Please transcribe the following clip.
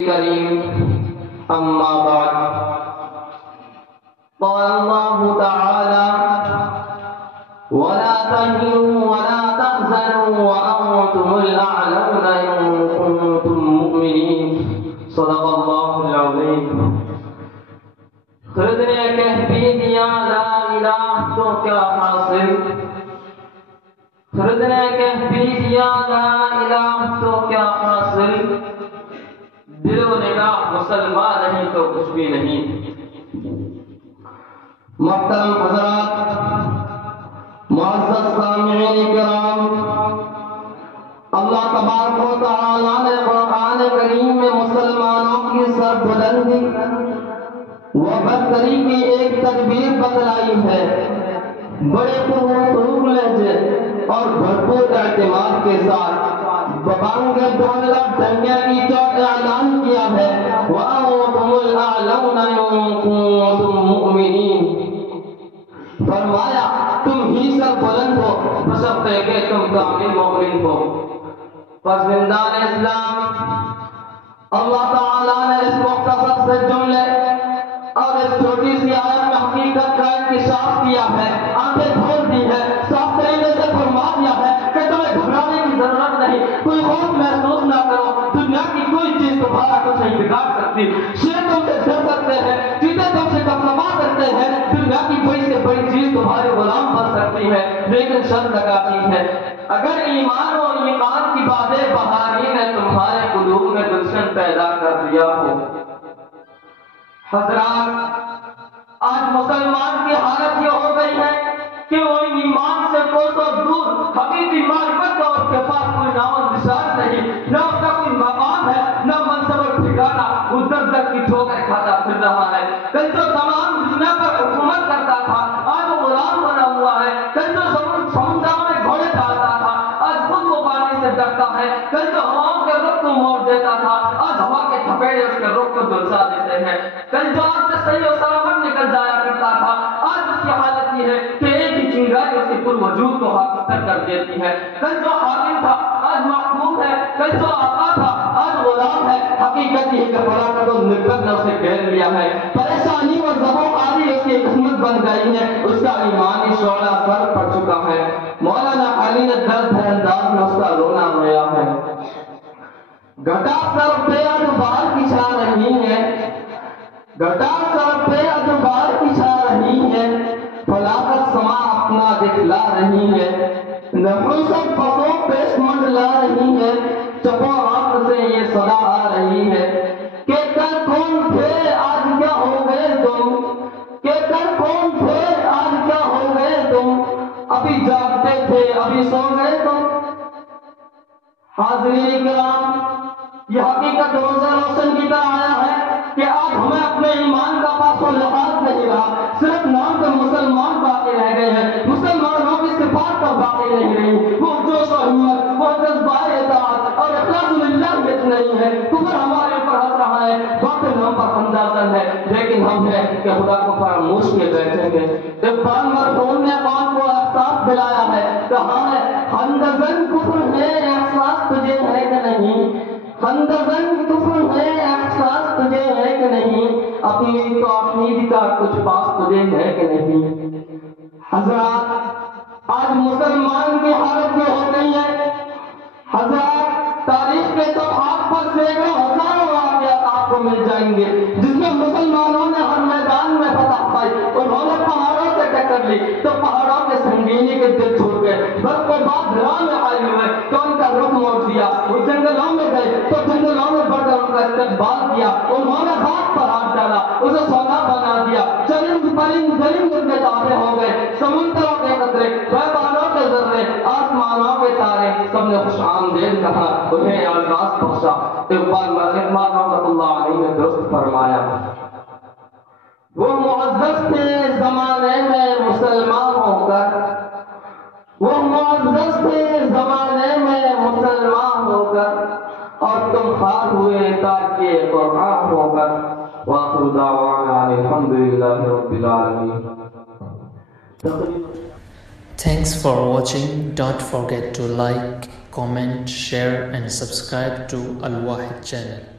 الكريم أما بعد قال الله تعالى ولا تهنوا ولا تحزنوا وأنتم الأعلون إن كنتم مؤمنين صدق الله العظيم خرد نے کہہ بھی دیا لا الہ تو کیا حاصل خرد نے کہہ بھی دیا لا الہ تو کیا حاصل دل و نگاہ مسلمان نہیں تو کچھ بھی نہیں محترم حضرات معزز سامعین کرام اللہ تبارک و تعالیٰ نے قرآن کریم میں مسلمانوں کی سربلندی و برتری کی ایک تدبیر بتلائی ہے بڑے پرخلوص لہجے اور بھرپور اعتماد کے ساتھ ببانگ دولہ دنیا کی چوٹ اعلان کیا ہے وَأَنْتُمُ الْأَعْلَوْنَ إِن كُنتُم مُؤْمِنِينَ فرمایا تم ہی سر بلند ہو بشرطے کہ تم کامل مومن ہو فرزندان اسلام اللہ تعالیٰ نے اس مختصر سے جملے اور اس چھوٹی سی آیت میں حقیقت کا انکشاف کیا ہے آنکھیں کھول دی ہے صاف طریقے سے فرما دیا ہے کہ تمہیں گھبرانے کی ضرورت نہیں کوئی خوف محسوس نہ کرو دنیا کی کوئی چیز تمہارا کچھ نہیں بگاڑ سکتی شیر تم سے ڈر سکتے ہیں چیزیں تم سے کپلما سکتے ہیں دنیا کی کوئی سے بڑی چیز تمہارے غلام بن سکتی ہے لیکن شرط لگاتی ہے اگر ایمان اور ایمان کی باتیں بہاری نے تمہارے قلوب میں گلشن پیدا کر دیا ہو حضرات آج مسلمان کی حالت یہ ہو گئی ہے کہ وہ ایمان سے کوسوں دور حقیقی معرفت اور اس کے پاس کوئی نام و نشان نہیں نہ اس کا کوئی مقام ہے نہ منصب اور ٹھکانہ وہ در در کی ٹھوکر کھاتا پھر رہا ہے کل جو تمام دنیا پر حکومت کرتا تھا آج وہ غلام بنا ہوا ہے کل جو سمندروں میں گھوڑے ڈالتا تھا آج خود وہ پانی سے ڈرتا ہے کل جو ہواؤں کے رخ کو موڑ دیتا تھا آج ہوا کے تھپیڑے اس کے رخ کو جلسا دیتے ہیں کل جو آج سے صحیح و سلامت نکل جایا کرتا تھا آج اس کی حالت یہ ہے کہ ایک ہی چنگاری اس کے پور وجود کو حاصل کر دیتی ہے کل جو حاکم تھا آج محکوم ہے کل جو آقا تھا آج غلام ہے حقیقت یہ کہ فلاکت و نکبت نے اسے گھیر لیا ہے پریشانی اور زبوقاری اس کی قسمت بن گئی ہے اس کا ایمانی شعلہ سر پڑ چکا ہے مولانا علی نے درد ہے انداز میں اس کا رونا رویا ہے گھٹا سر پہ ادبار کچھا رہی ہے گھٹا سر پہ ادبار کچھا رہی ہے فلاکت سما اپنا دکھلا رہی ہے نحوست فسوں پیش منڈلا رہی ہے چپو آنکھ سے یہ صدا آ رہی ہے کہ کل کون تھے آج کیا ہو گئے تم کہ کل کون تھے آج کیا ہو گئے تم ابھی جاگتے تھے ابھی سو گئے تم حاضرین کرام یہ حقیقت روزہ روشن کی طرح آیا ہے کہ آج ہمیں اپنے ایمان کا پاس و لحاظ نہیں رہا صرف نام کے مسلمان باقی رہ گئے ہیں مسلمانوں کی صفات پر باقی نہیں رہی وہ جوش و ہمت وہ جذبہ اطاعت اور اخلاص للہ نہیں ہے کفر ہمارے اوپر ہنس رہا ہے باطل ہم پر اندازن ہے لیکن ہم ہے کہ خدا کو فراموش کے بیٹھیں گے ابان مرحوم نے قوم کو احساس دلایا ہے کہا ہے اندازن کفر ہے احساس تجھے ہے کہ نہیں اندازن کفر ہے احساس تجھے ہے کہ نہیں اپنی توحید کا کچھ پاس تجھے ہے کہ نہیں حضرات آج مسلمان کی حالت یہ ہو گئی ہے حضرات تاریخ کے صفحات پر سینکڑوں ہزاروں واقعات آپ کو مل جائیں گے جس میں مسلمانوں نے ہر میدان میں فتح پائی انہوں نے پہاڑوں سے ٹکر لی تو پہاڑوں کے سنگینی کے دل چھوڑ گئے برف کے بعد راہ میں آئے ہوئے تو ان کا رخ موڑ دیا وہ جنگلوں میں گئے تو جنگلوں میں بڑھ کر ان کا استقبال کیا انہوں نے ہاتھ پر ہاتھ ڈالا اسے سونا بنا دیا چرند پرند درند ان کے تابع ہو گئے سمندروں کے قطرے بیابانوں کے ذرے آسمانوں کے تارے سب نے خوش آمدید کہا انہیں اعزاز بخشا اقبال مرحوم رحمۃ اللہ علیہ نے درست فرمایا وہ معزز تھے زمانے میں مسلمان ہو کر وہ معزز تھے زمانے میں مسلمان ہو کر اور تم خار ہوئے تاکہ قرآن ہو کر وآخر دعوانا الحمدللہ رب العالمین. Thanks for watching. Don't forget to like, comment, share and subscribe to Al Wahid channel.